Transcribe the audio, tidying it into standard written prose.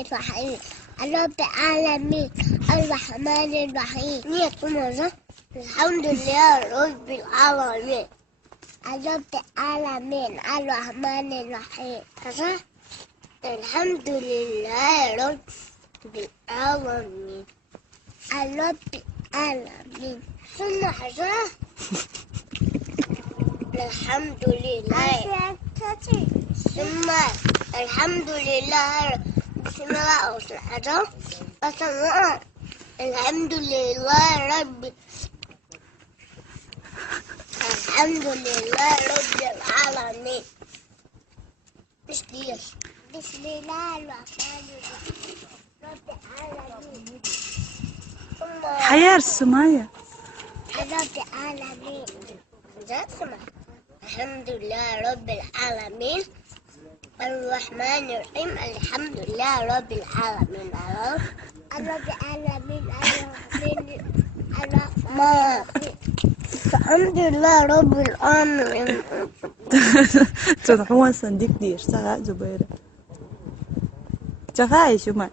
الرحيم رب العالمين الرحمن الرحيم نية مرة الحمد لله رب العالمين رب العالمين الرحمن الرحيم كذا الحمد لله رب العالمين رب العالمين ثم حاجة الحمد لله ثم الحمد لله بسم الله أوصل حاجة بسم الحمد لله رب الحمد لله رب العالمين بسم الله الرحمن الرحيم رب العالمين حياة السماية رب العالمين الحمد لله رب العالمين الرحمن الرحيم الحمد لله رب العالمين رب العالمين الرحمن الحمد لله رب العالمين تروحوا صنديق دي اشتغل زبيرة شفاي شو ما